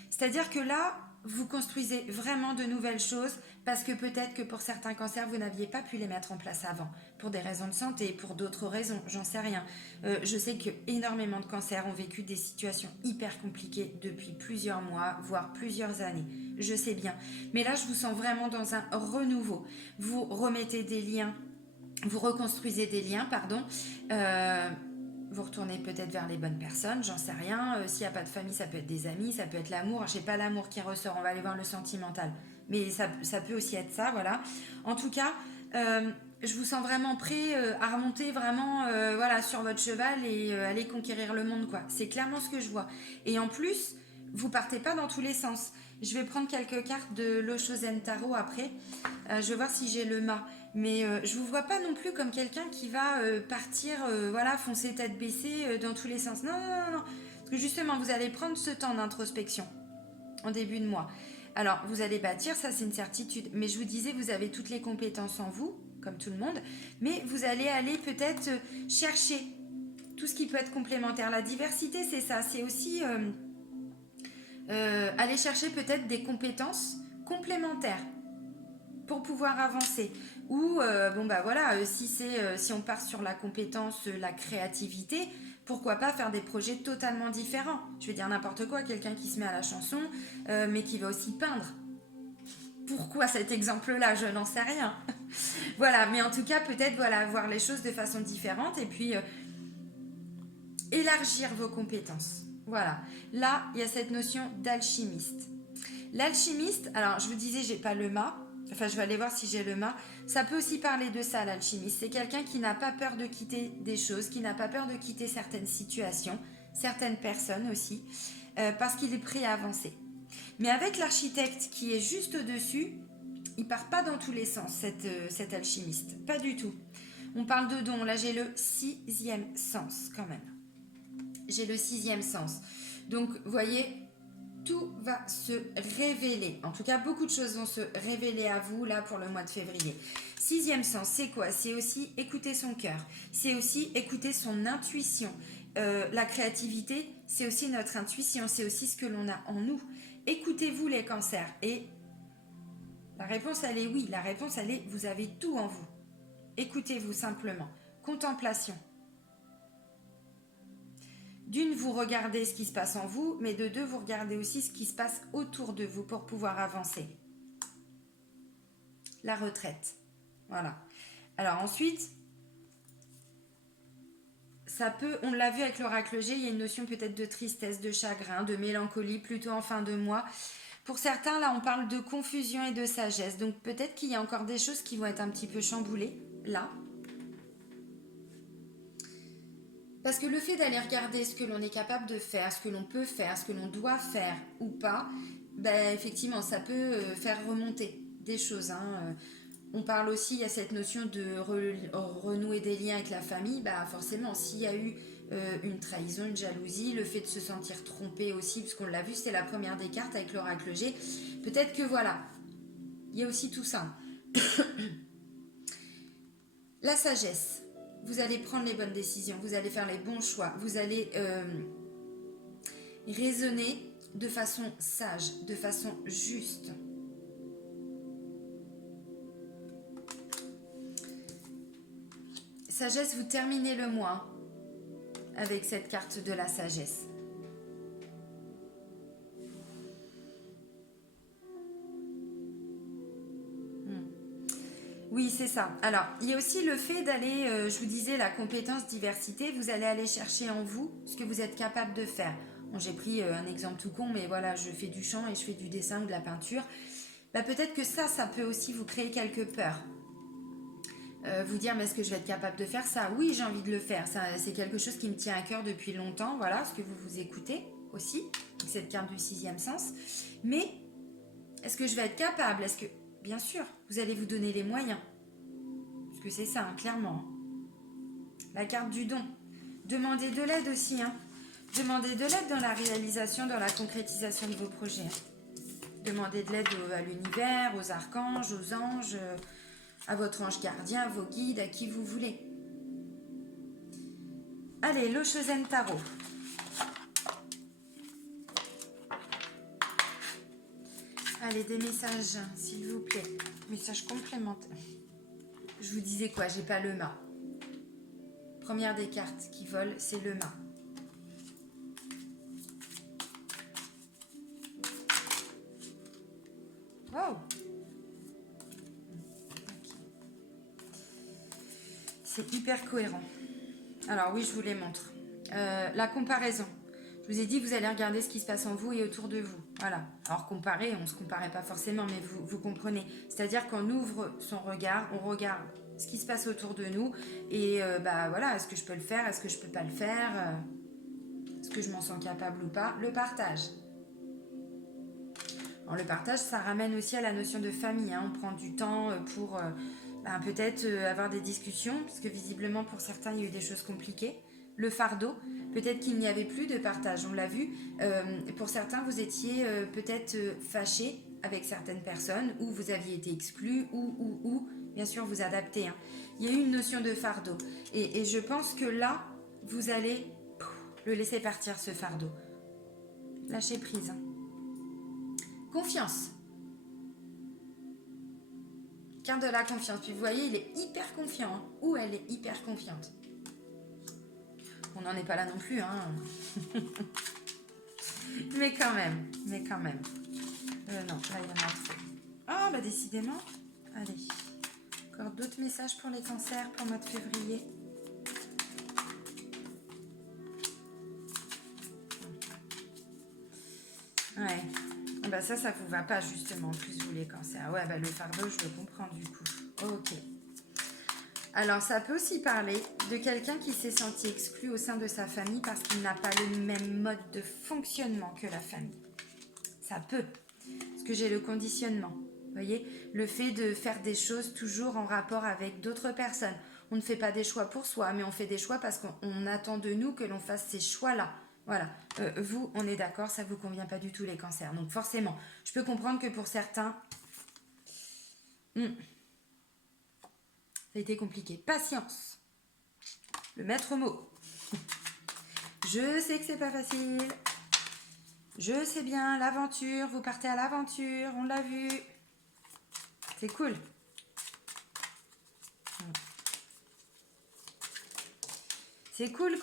C'est-à-dire que là, vous construisez vraiment de nouvelles choses parce que peut-être que pour certains cancers, vous n'aviez pas pu les mettre en place avant. Pour des raisons de santé, pour d'autres raisons, j'en sais rien. Je sais que énormément de cancers ont vécu des situations hyper compliquées depuis plusieurs mois, voire plusieurs années. Je sais bien. Mais là, je vous sens vraiment dans un renouveau. Vous remettez des liens, vous reconstruisez des liens, pardon. Vous retournez peut-être vers les bonnes personnes, j'en sais rien. S'il n'y a pas de famille, ça peut être des amis, ça peut être l'amour. Je n'ai pas l'amour qui ressort, on va aller voir le sentimental. Mais ça peut aussi être ça, voilà. En tout cas, Je vous sens vraiment prêt à remonter vraiment voilà, sur votre cheval et aller conquérir le monde, quoi. C'est clairement ce que je vois. Et en plus, vous partez pas dans tous les sens. Je vais prendre quelques cartes de l'Oshozen Tarot après. Je vais voir si j'ai le mât. Mais je vous vois pas non plus comme quelqu'un qui va partir, voilà, foncer tête baissée dans tous les sens. Non, non, non, non. Parce que justement, vous allez prendre ce temps d'introspection en début de mois. Alors, vous allez bâtir, ça c'est une certitude. Mais je vous disais, vous avez toutes les compétences en vous, comme tout le monde. Mais vous allez aller peut-être chercher tout ce qui peut être complémentaire. La diversité, c'est ça. C'est aussi aller chercher peut-être des compétences complémentaires pour pouvoir avancer. Ou, bon bah voilà, si on part sur la compétence, la créativité, pourquoi pas faire des projets totalement différents. Je vais dire n'importe quoi, quelqu'un qui se met à la chanson, mais qui va aussi peindre. Pourquoi cet exemple-là? Je n'en sais rien. Voilà, mais en tout cas, peut-être voilà, voir les choses de façon différente et puis élargir vos compétences. Voilà. Là, il y a cette notion d'alchimiste. L'alchimiste, alors je vous disais, j'ai pas le mât. Enfin, je vais aller voir si j'ai le mât. Ça peut aussi parler de ça, l'alchimiste. C'est quelqu'un qui n'a pas peur de quitter des choses, qui n'a pas peur de quitter certaines situations, certaines personnes aussi, parce qu'il est prêt à avancer. Mais avec l'architecte qui est juste au-dessus, il part pas dans tous les sens, cet alchimiste. Pas du tout. On parle de don. Là, j'ai le 6e sens quand même. J'ai le 6e sens. Donc, vous voyez, tout va se révéler. En tout cas, beaucoup de choses vont se révéler à vous là pour le mois de février. 6e sens, c'est quoi? C'est aussi écouter son cœur. C'est aussi écouter son intuition. La créativité, c'est aussi notre intuition. C'est aussi ce que l'on a en nous. Écoutez-vous les cancers. Et la réponse, elle est oui. La réponse, elle est vous avez tout en vous. Écoutez-vous simplement. Contemplation. D'une, vous regardez ce qui se passe en vous, mais de deux, vous regardez aussi ce qui se passe autour de vous pour pouvoir avancer. La retraite. Voilà. Alors ensuite, ça peut, on l'a vu avec l'oracle G, il y a une notion peut-être de tristesse, de chagrin, de mélancolie, plutôt en fin de mois. Pour certains, là, on parle de confusion et de sagesse. Donc peut-être qu'il y a encore des choses qui vont être un petit peu chamboulées, là. Parce que le fait d'aller regarder ce que l'on est capable de faire, ce que l'on peut faire, ce que l'on doit faire ou pas, ben effectivement, ça peut faire remonter des choses. On parle aussi, il y a cette notion de renouer des liens avec la famille. Bah forcément, s'il y a eu une trahison, une jalousie, le fait de se sentir trompé aussi, puisqu'on l'a vu, c'est la première des cartes avec l'oracle G. Peut-être que voilà, il y a aussi tout ça. La sagesse. Vous allez prendre les bonnes décisions, vous allez faire les bons choix, vous allez raisonner de façon sage, de façon juste. Sagesse, vous terminez le mois avec cette carte de la sagesse. Oui, c'est ça. Alors, il y a aussi le fait d'aller, je vous disais, la compétence diversité, vous allez aller chercher en vous ce que vous êtes capable de faire. Bon, j'ai pris un exemple tout con, mais voilà, je fais du chant et je fais du dessin ou de la peinture. Bah, peut-être que ça peut aussi vous créer quelques peurs. Vous dire, mais est-ce que je vais être capable de faire ça? Oui, j'ai envie de le faire. Ça, c'est quelque chose qui me tient à cœur depuis longtemps, voilà, ce que vous écoutez aussi, cette carte du 6e sens. Mais, est-ce que je vais être capable? Est-ce que... Bien sûr, vous allez vous donner les moyens. Parce que c'est ça, hein, clairement. La carte du don. Demandez de l'aide aussi. Demandez de l'aide dans la réalisation, dans la concrétisation de vos projets. Demandez de l'aide à l'univers, aux archanges, aux anges, à votre ange gardien, à vos guides, à qui vous voulez. Allez, l'Oshozen Tarot. Allez, des messages, s'il vous plaît. Messages complémentaires. Je vous disais quoi? J'ai pas le mât. Première des cartes qui volent, c'est le mât. Wow! C'est hyper cohérent. Alors oui, je vous les montre. La comparaison. Je Je vous ai dit, vous allez regarder ce qui se passe en vous et autour de vous. Voilà. Alors comparer, on ne se comparait pas forcément, mais vous comprenez. C'est-à-dire qu'on ouvre son regard, on regarde ce qui se passe autour de nous. Et voilà, est-ce que je peux le faire? Est-ce que je ne peux pas le faire? Est-ce que je m'en sens capable ou pas? Le partage. Alors, le partage, ça ramène aussi à la notion de famille. Hein. On prend du temps pour peut-être avoir des discussions, parce que visiblement pour certains, il y a eu des choses compliquées. Le fardeau, peut-être qu'il n'y avait plus de partage, on l'a vu. Pour certains, vous étiez peut-être fâchés avec certaines personnes, ou vous aviez été exclus, ou, bien sûr, vous adaptez. Hein. Il y a eu une notion de fardeau. Et je pense que là, vous allez le laisser partir, ce fardeau. Lâcher prise. Confiance. Carte de la confiance. Puis vous voyez, il est hyper confiant. Hein. Ou elle est hyper confiante. On n'en est pas là non plus. Hein. mais quand même. Non, là, il y en a trop. Oh, bah décidément. Allez. Encore d'autres messages pour les cancers pour le mois de février. Ouais. Bah ça vous va pas justement, en plus vous les cancers. Ouais, bah le fardeau, je le comprends du coup. Ok. Alors ça peut aussi parler de quelqu'un qui s'est senti exclu au sein de sa famille parce qu'il n'a pas le même mode de fonctionnement que la famille. Ça peut. Parce que j'ai le conditionnement. Vous voyez, le fait de faire des choses toujours en rapport avec d'autres personnes. On ne fait pas des choix pour soi, mais on fait des choix parce qu'on attend de nous que l'on fasse ces choix-là. Voilà, vous, on est d'accord, ça ne vous convient pas du tout les cancers. Donc forcément, je peux comprendre que pour certains, ça a été compliqué. Patience, le maître mot. Je sais que c'est pas facile. Je sais bien, l'aventure, vous partez à l'aventure, on l'a vu. C'est cool. C'est cool.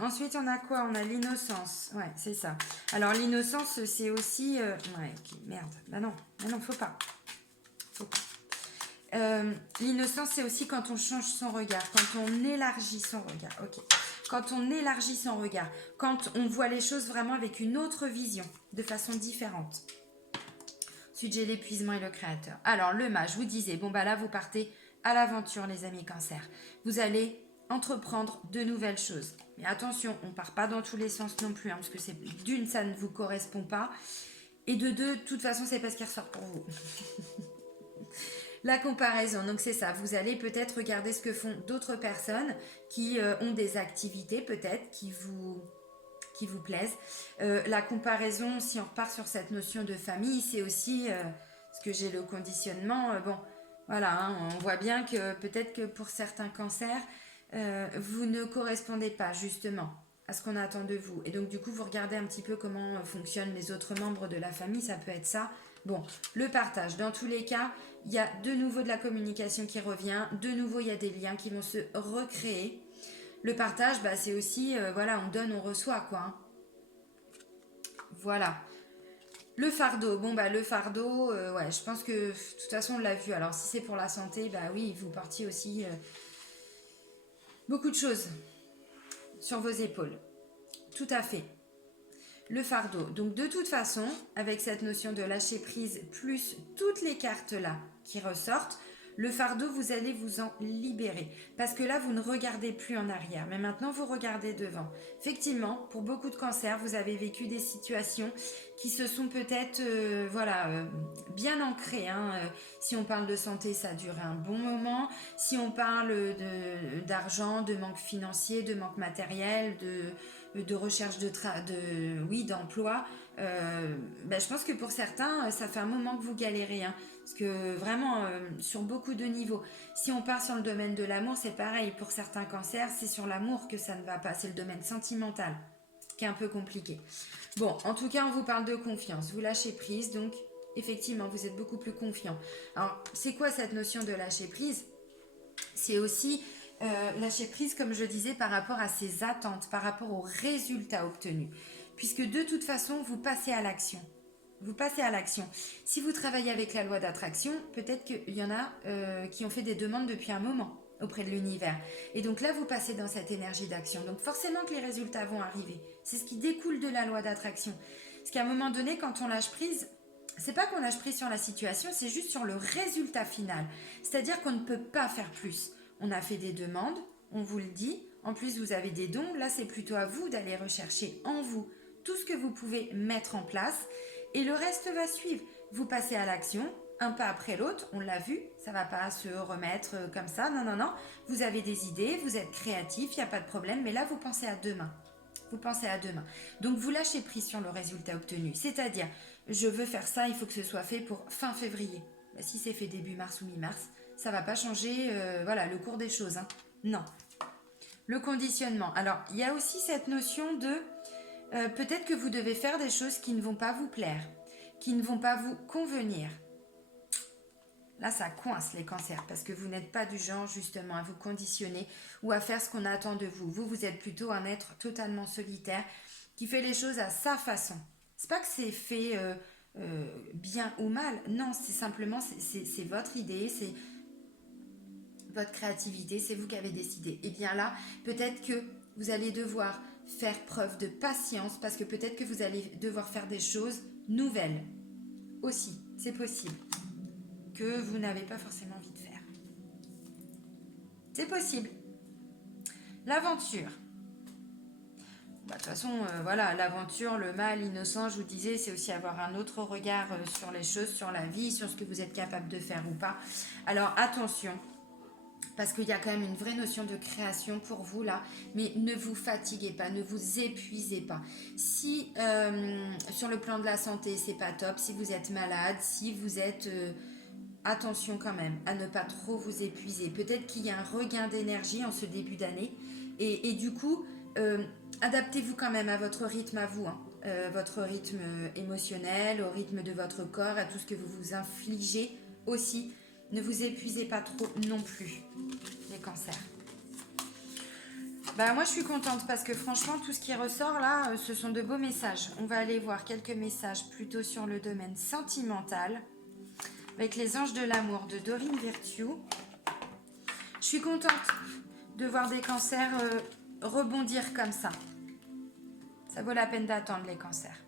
Ensuite, on a quoi? On a l'innocence. Ouais, c'est ça. Alors, l'innocence, c'est aussi... Ouais, ok, merde. Bah non, faut pas. L'innocence, c'est aussi quand on change son regard, quand on élargit son regard. Ok. Quand on élargit son regard, quand on voit les choses vraiment avec une autre vision, de façon différente. Ensuite, j'ai l'épuisement et le créateur. Alors, le mage, je vous disais, bon, bah là, vous partez à l'aventure, les amis cancer. Vous allez entreprendre de nouvelles choses. Mais attention, on ne part pas dans tous les sens non plus, hein, parce que d'une, ça ne vous correspond pas. Et de deux, de toute façon, c'est pas ce qui ressort pour vous. La comparaison, donc c'est ça. Vous allez peut-être regarder ce que font d'autres personnes qui ont des activités peut-être qui vous plaisent. La comparaison, si on repart sur cette notion de famille, c'est aussi, parce que j'ai le conditionnement, voilà, hein, on voit bien que peut-être que pour certains cancers, vous ne correspondez pas justement à ce qu'on attend de vous. Et donc du coup, vous regardez un petit peu comment fonctionnent les autres membres de la famille, ça peut être ça. Bon, le partage, dans tous les cas, il y a de nouveau de la communication qui revient, de nouveau il y a des liens qui vont se recréer. Le partage, c'est aussi, voilà, on donne, on reçoit, quoi. Hein. Voilà. Le fardeau, le fardeau, ouais, je pense que de toute façon, on l'a vu. Alors, si c'est pour la santé, oui, vous portiez aussi beaucoup de choses sur vos épaules. Tout à fait. Le fardeau. Donc, de toute façon, avec cette notion de lâcher prise, plus toutes les cartes là qui ressortent, le fardeau, vous allez vous en libérer. Parce que là, vous ne regardez plus en arrière, mais maintenant, vous regardez devant. Effectivement, pour beaucoup de cancers, vous avez vécu des situations qui se sont peut-être bien ancrées. Hein. Si on parle de santé, ça a duré un bon moment. Si on parle d'argent, de manque financier, de manque matériel, de recherche d'emploi, je pense que pour certains, ça fait un moment que vous galérez. Hein. Parce que vraiment, sur beaucoup de niveaux, si on part sur le domaine de l'amour, c'est pareil. Pour certains cancers, c'est sur l'amour que ça ne va pas. C'est le domaine sentimental qui est un peu compliqué. Bon, en tout cas, on vous parle de confiance. Vous lâchez prise, donc effectivement, vous êtes beaucoup plus confiant. Alors, c'est quoi cette notion de lâcher prise? C'est aussi lâcher prise, comme je disais, par rapport à ses attentes, par rapport aux résultats obtenus. Puisque de toute façon, vous passez à l'action. Vous passez à l'action. Si vous travaillez avec la loi d'attraction, peut-être qu'il y en a qui ont fait des demandes depuis un moment. auprès de l'univers. Et donc là, vous passez dans cette énergie d'action. Donc forcément que les résultats vont arriver. C'est ce qui découle de la loi d'attraction. Parce qu'à un moment donné, quand on lâche prise, c'est pas qu'on lâche prise sur la situation, c'est juste sur le résultat final. C'est-à-dire qu'on ne peut pas faire plus. On a fait des demandes, on vous le dit. En plus, vous avez des dons. Là, c'est plutôt à vous d'aller rechercher en vous tout ce que vous pouvez mettre en place. Et le reste va suivre. Vous passez à l'action, un pas après l'autre. On l'a vu, ça ne va pas se remettre comme ça. Non, non, non. Vous avez des idées, vous êtes créatif, il n'y a pas de problème. Mais là, vous pensez à demain. Vous pensez à demain. Donc, vous lâchez prise sur le résultat obtenu. C'est-à-dire, je veux faire ça, il faut que ce soit fait pour fin février. Bah, si c'est fait début mars ou mi-mars, ça ne va pas changer voilà, le cours des choses. Hein. Non. Le conditionnement. Alors, il y a aussi cette notion de peut-être que vous devez faire des choses qui ne vont pas vous plaire, qui ne vont pas vous convenir. Là, ça coince les cancers parce que vous n'êtes pas du genre justement à vous conditionner ou à faire ce qu'on attend de vous. Vous êtes plutôt un être totalement solitaire qui fait les choses à sa façon. C'est pas que c'est fait bien ou mal. Non, c'est simplement, c'est votre idée, c'est votre créativité, c'est vous qui avez décidé. Et bien là, peut-être que vous allez devoir faire preuve de patience parce que peut-être que vous allez devoir faire des choses nouvelles aussi. C'est possible que vous n'avez pas forcément envie de faire. C'est possible. L'aventure. Bah, de toute façon, voilà, l'aventure, le mal, l'innocent, je vous disais, c'est aussi avoir un autre regard sur les choses, sur la vie, sur ce que vous êtes capable de faire ou pas. Alors attention, parce qu'il y a quand même une vraie notion de création pour vous là, mais ne vous fatiguez pas, ne vous épuisez pas. Si sur le plan de la santé, c'est pas top, si vous êtes malade, si vous êtes... attention quand même à ne pas trop vous épuiser. Peut-être qu'il y a un regain d'énergie en ce début d'année et du coup, adaptez-vous quand même à votre rythme à vous, hein. Votre rythme émotionnel, au rythme de votre corps, à tout ce que vous vous infligez aussi. Ne vous épuisez pas trop non plus, les cancers. Bah moi je suis contente parce que franchement tout ce qui ressort là, ce sont de beaux messages. On va aller voir quelques messages plutôt sur le domaine sentimental avec les anges de l'amour de Dorine Virtue. Je suis contente de voir des cancers rebondir comme ça. Ça vaut la peine d'attendre les cancers.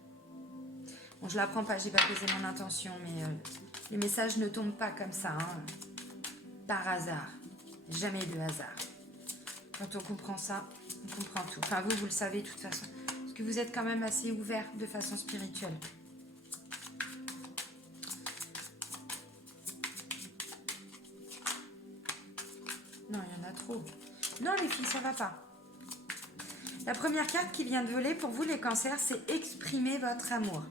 Bon, je la prends pas, j'ai pas posé mon intention, mais les messages ne tombent pas comme ça, hein, par hasard. Jamais de hasard. Quand on comprend ça, on comprend tout. Enfin, vous le savez de toute façon. Parce que vous êtes quand même assez ouvert de façon spirituelle. Non, il y en a trop. Non, les filles, ça va pas. La première carte qui vient de voler pour vous, les cancers, c'est exprimer votre amour.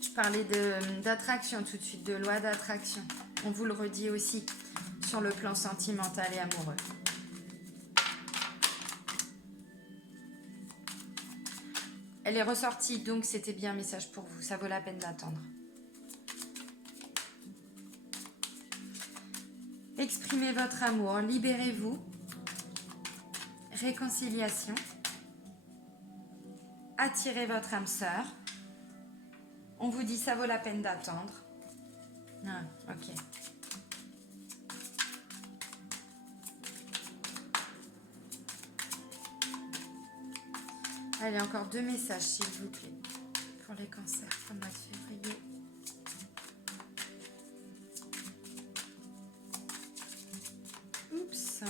Je parlais d'attraction tout de suite, de loi d'attraction. On vous le redit aussi sur le plan sentimental et amoureux. Elle est ressortie, donc c'était bien un message pour vous. Ça vaut la peine d'attendre. Exprimez votre amour, libérez-vous. Réconciliation. Attirez votre âme sœur. On vous dit ça vaut la peine d'attendre. Ah, ok. Allez, encore 2 messages, s'il vous plaît, pour les cancers pour le mois de février. Oups.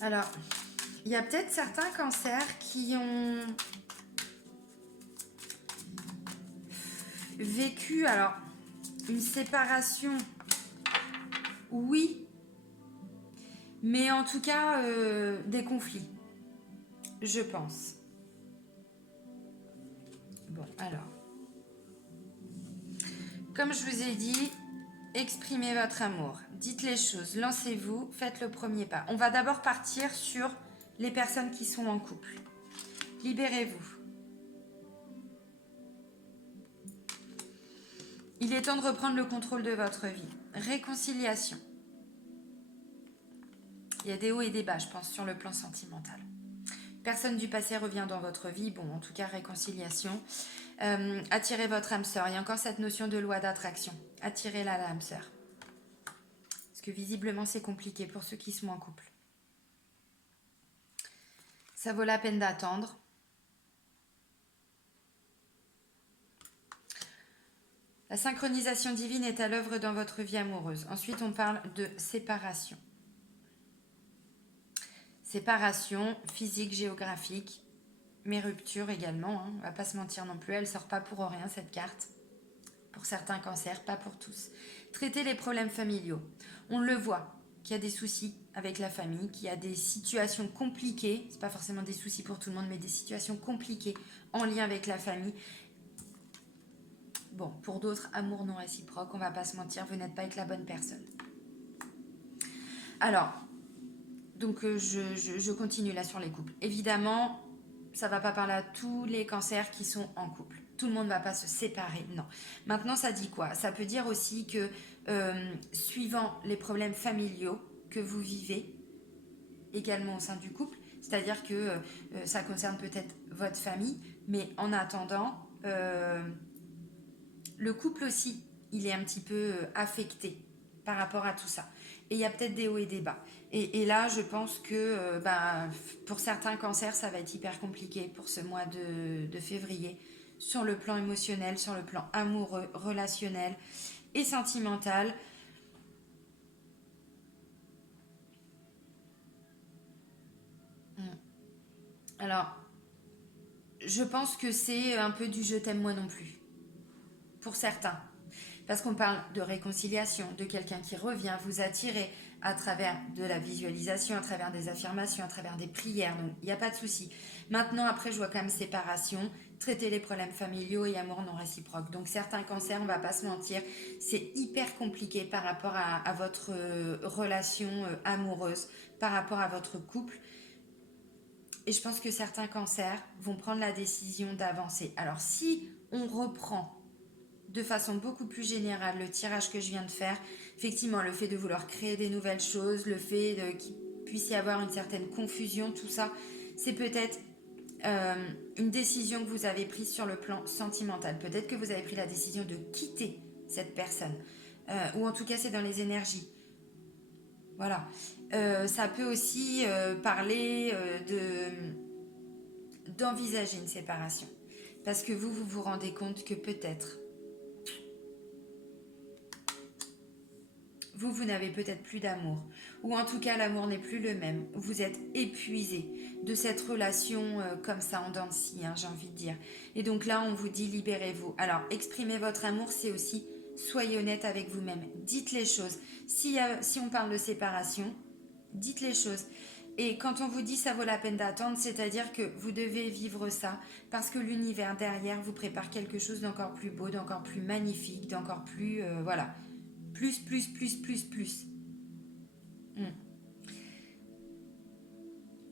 Alors, il y a peut-être certains cancers qui ont vécu, alors, une séparation, oui, mais en tout cas, des conflits, je pense. Bon, alors, comme je vous ai dit, exprimez votre amour, dites les choses, lancez-vous, faites le premier pas. On va d'abord partir sur les personnes qui sont en couple. Libérez-vous. Il est temps de reprendre le contrôle de votre vie. Réconciliation. Il y a des hauts et des bas, je pense, sur le plan sentimental. Personne du passé revient dans votre vie. Bon, en tout cas, réconciliation. Attirez votre âme sœur. Il y a encore cette notion de loi d'attraction. Attirez-la, l'âme sœur. Parce que visiblement, c'est compliqué pour ceux qui sont en couple. Ça vaut la peine d'attendre. La synchronisation divine est à l'œuvre dans votre vie amoureuse. Ensuite, on parle de séparation. Séparation physique, géographique, mais rupture également. On ne va pas se mentir non plus, elle ne sort pas pour rien cette carte. Pour certains cancers, pas pour tous. Traiter les problèmes familiaux. On le voit, qu'il y a des soucis avec la famille, qu'il y a des situations compliquées. Ce n'est pas forcément des soucis pour tout le monde, mais des situations compliquées en lien avec la famille. Bon, pour d'autres, amour non réciproque, on ne va pas se mentir, vous n'êtes pas avec la bonne personne. Alors, donc je continue là sur les couples. Évidemment, ça ne va pas parler à tous les cancers qui sont en couple. Tout le monde ne va pas se séparer, non. Maintenant, ça dit quoi? Ça peut dire aussi que suivant les problèmes familiaux que vous vivez également au sein du couple, c'est-à-dire que ça concerne peut-être votre famille, mais en attendant, le couple aussi, il est un petit peu affecté par rapport à tout ça. Et il y a peut-être des hauts et des bas. Et là, je pense que pour certains cancers, ça va être hyper compliqué pour ce mois de février, sur le plan émotionnel, sur le plan amoureux, relationnel et sentimental. Alors, je pense que c'est un peu du je t'aime moi non plus, pour certains. Parce qu'on parle de réconciliation, de quelqu'un qui revient vous attirer à travers de la visualisation, à travers des affirmations, à travers des prières. Donc, il n'y a pas de souci. Maintenant, après, je vois quand même séparation, traiter les problèmes familiaux et amour non réciproque. Donc, certains cancers, on ne va pas se mentir, c'est hyper compliqué par rapport à votre relation amoureuse, par rapport à votre couple. Et je pense que certains cancers vont prendre la décision d'avancer. Alors, si on reprend de façon beaucoup plus générale le tirage que je viens de faire, effectivement, le fait de vouloir créer des nouvelles choses, le fait qu'il puisse y avoir une certaine confusion, tout ça, c'est peut-être une décision que vous avez prise sur le plan sentimental. Peut-être que vous avez pris la décision de quitter cette personne, ou en tout cas, c'est dans les énergies. Voilà. Ça peut aussi parler d'envisager une séparation. Parce que vous vous rendez compte que peut-être vous n'avez peut-être plus d'amour. Ou en tout cas, l'amour n'est plus le même. Vous êtes épuisé de cette relation comme ça, en dents de scie, j'ai envie de dire. Et donc là, on vous dit, libérez-vous. Alors, exprimer votre amour, c'est aussi, soyez honnête avec vous-même. Dites les choses. Si on parle de séparation, dites les choses. Et quand on vous dit ça vaut la peine d'attendre, c'est-à-dire que vous devez vivre ça parce que l'univers derrière vous prépare quelque chose d'encore plus beau, d'encore plus magnifique, d'encore plus... voilà. Plus, plus, plus, plus, plus.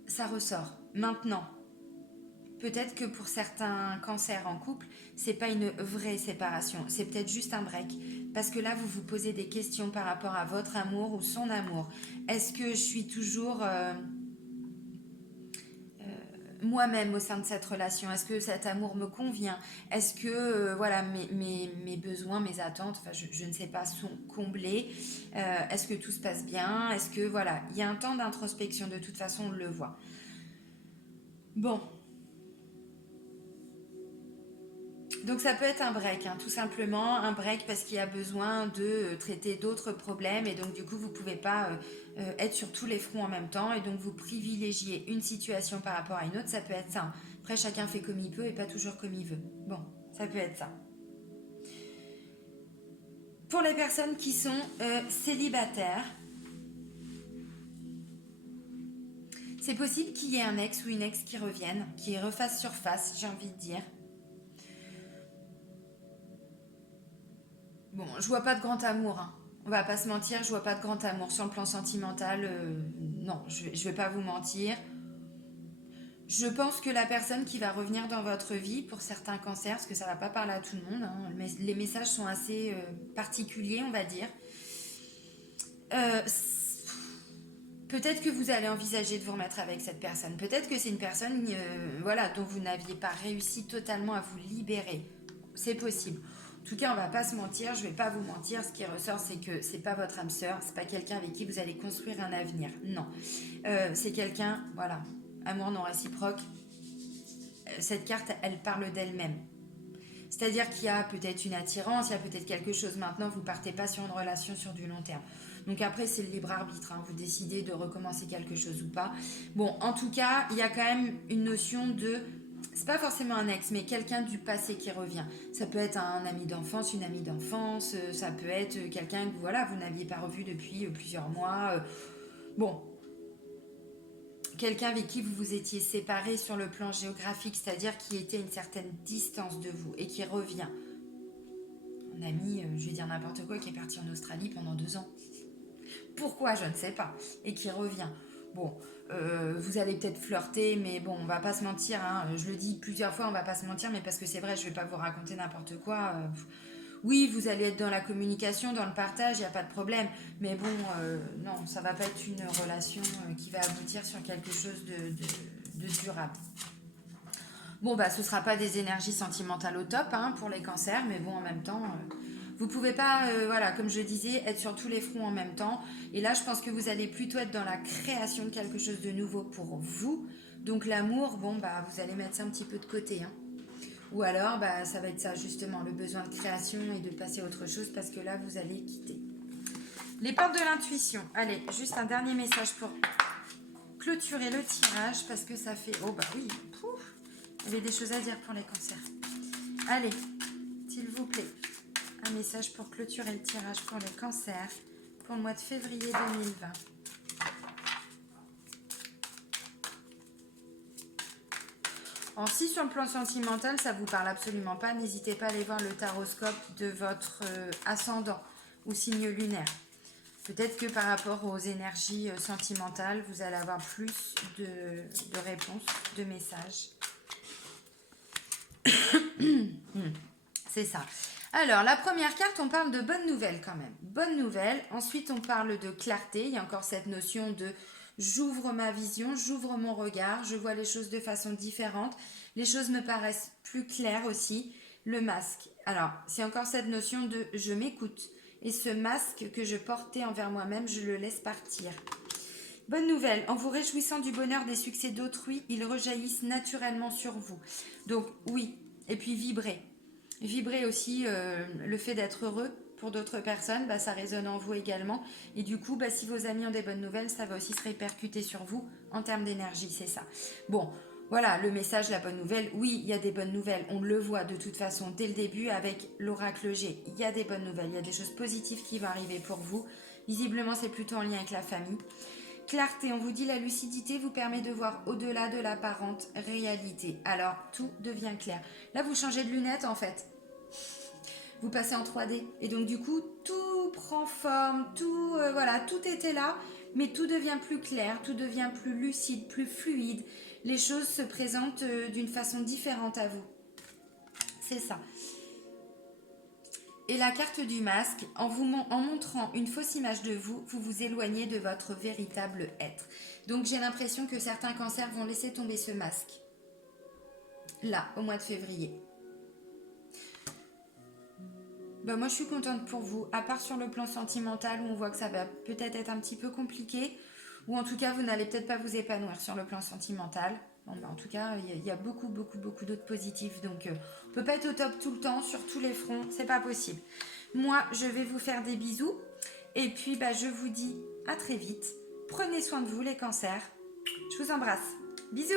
Ça ressort. Maintenant, peut-être que pour certains cancers en couple, c'est pas une vraie séparation. C'est peut-être juste un break. Parce que là, vous vous posez des questions par rapport à votre amour ou son amour. Est-ce que je suis toujours moi-même au sein de cette relation? Est-ce que cet amour me convient? Est-ce que voilà, mes besoins, mes attentes, enfin, je ne sais pas, sont comblés? Est-ce que tout se passe bien? Est-ce que voilà, il y a un temps d'introspection, de toute façon, on le voit. Bon, donc ça peut être un break, tout simplement un break parce qu'il y a besoin de traiter d'autres problèmes et donc du coup vous ne pouvez pas être sur tous les fronts en même temps et donc vous privilégiez une situation par rapport à une autre, ça peut être ça. Après chacun fait comme il peut et pas toujours comme il veut. Bon, ça peut être ça. Pour les personnes qui sont célibataires, c'est possible qu'il y ait un ex ou une ex qui revienne, qui refasse surface, j'ai envie de dire. Bon, je vois pas de grand amour. On va pas se mentir, je vois pas de grand amour sur le plan sentimental. Non, je vais pas vous mentir. Je pense que la personne qui va revenir dans votre vie, pour certains cancers, parce que ça ne va pas parler à tout le monde, hein, les messages sont assez particuliers, on va dire. Euh, Peut-être que vous allez envisager de vous remettre avec cette personne. Peut-être que c'est une personne voilà, dont vous n'aviez pas réussi totalement à vous libérer. C'est possible. En tout cas, on va pas se mentir, je vais pas vous mentir. Ce qui ressort, c'est que c'est pas votre âme sœur, c'est pas quelqu'un avec qui vous allez construire un avenir. Non. C'est quelqu'un, voilà, amour non réciproque. Cette carte, elle parle d'elle-même. C'est-à-dire qu'il y a peut-être une attirance, il y a peut-être quelque chose. Maintenant, vous partez pas sur une relation sur du long terme. Donc après, c'est le libre arbitre. Hein. Vous décidez de recommencer quelque chose ou pas. Bon, en tout cas, il y a quand même une notion de... C'est pas forcément un ex, mais quelqu'un du passé qui revient. Ça peut être un ami d'enfance, une amie d'enfance. Ça peut être quelqu'un que voilà, vous n'aviez pas revu depuis plusieurs mois. Bon, quelqu'un avec qui vous vous étiez séparé sur le plan géographique, c'est-à-dire qui était à une certaine distance de vous et qui revient. Un ami, je vais dire n'importe quoi, qui est parti en Australie pendant 2 ans. Pourquoi, je ne sais pas. Et qui revient. Bon, vous allez peut-être flirter, mais bon, on va pas se mentir. Hein. Je le dis plusieurs fois, on va pas se mentir, mais parce que c'est vrai, je vais pas vous raconter n'importe quoi. Oui, vous allez être dans la communication, dans le partage, il n'y a pas de problème. Mais bon, non, ça va pas être une relation qui va aboutir sur quelque chose de durable. Bon, bah, ce sera pas des énergies sentimentales au top hein, pour les cancers, mais bon, en même temps, vous pouvez pas, voilà, comme je disais, être sur tous les fronts en même temps. Et là, je pense que vous allez plutôt être dans la création de quelque chose de nouveau pour vous. Donc l'amour, bon, bah, vous allez mettre ça un petit peu de côté. Hein. Ou alors, bah, ça va être ça, justement, le besoin de création et de passer à autre chose parce que là, vous allez quitter. Les portes de l'intuition. Allez, juste un dernier message pour clôturer le tirage parce que ça fait... Oh, bah oui, pouf. Il y avait des choses à dire pour les cancers. Allez, s'il vous plaît, un message pour clôturer le tirage pour les cancers pour le mois de février 2020. Si sur le plan sentimental, ça ne vous parle absolument pas, n'hésitez pas à aller voir le taroscope de votre ascendant ou signe lunaire. Peut-être que par rapport aux énergies sentimentales, vous allez avoir plus de réponses, de messages. C'est ça. Alors, la première carte, on parle de bonnes nouvelles quand même. Bonnes nouvelles. Ensuite, on parle de clarté. Il y a encore cette notion de j'ouvre ma vision, j'ouvre mon regard, je vois les choses de façon différente. Les choses me paraissent plus claires aussi. Le masque. Alors, c'est encore cette notion de je m'écoute. Et ce masque que je portais envers moi-même, je le laisse partir. Bonne nouvelle, en vous réjouissant du bonheur des succès d'autrui, ils rejaillissent naturellement sur vous. Donc oui, et puis vibrez. Vibrez aussi le fait d'être heureux pour d'autres personnes, bah, ça résonne en vous également. Et du coup, bah, si vos amis ont des bonnes nouvelles, ça va aussi se répercuter sur vous en termes d'énergie, c'est ça. Bon, voilà, le message, la bonne nouvelle. Oui, il y a des bonnes nouvelles. On le voit de toute façon dès le début avec l'oracle G. Il y a des bonnes nouvelles, il y a des choses positives qui vont arriver pour vous. Visiblement, c'est plutôt en lien avec la famille. Clarté, on vous dit la lucidité vous permet de voir au-delà de l'apparente réalité. Alors, tout devient clair. Là, vous changez de lunettes en fait. Vous passez en 3D. Et donc, du coup, tout prend forme, tout, voilà, tout était là, mais tout devient plus clair, tout devient plus lucide, plus fluide. Les choses se présentent d'une façon différente à vous. C'est ça. Et la carte du masque, en montrant une fausse image de vous, vous vous éloignez de votre véritable être. Donc j'ai l'impression que certains cancers vont laisser tomber ce masque. Là, au mois de février. Ben moi je suis contente pour vous, à part sur le plan sentimental où on voit que ça va peut-être être un petit peu compliqué, ou en tout cas vous n'allez peut-être pas vous épanouir sur le plan sentimental. Bon, ben, en tout cas, il y a beaucoup d'autres positifs, donc on ne peut pas être au top tout le temps, sur tous les fronts, c'est pas possible. Moi, je vais vous faire des bisous, et puis ben, je vous dis à très vite. Prenez soin de vous les cancers, je vous embrasse. Bisous!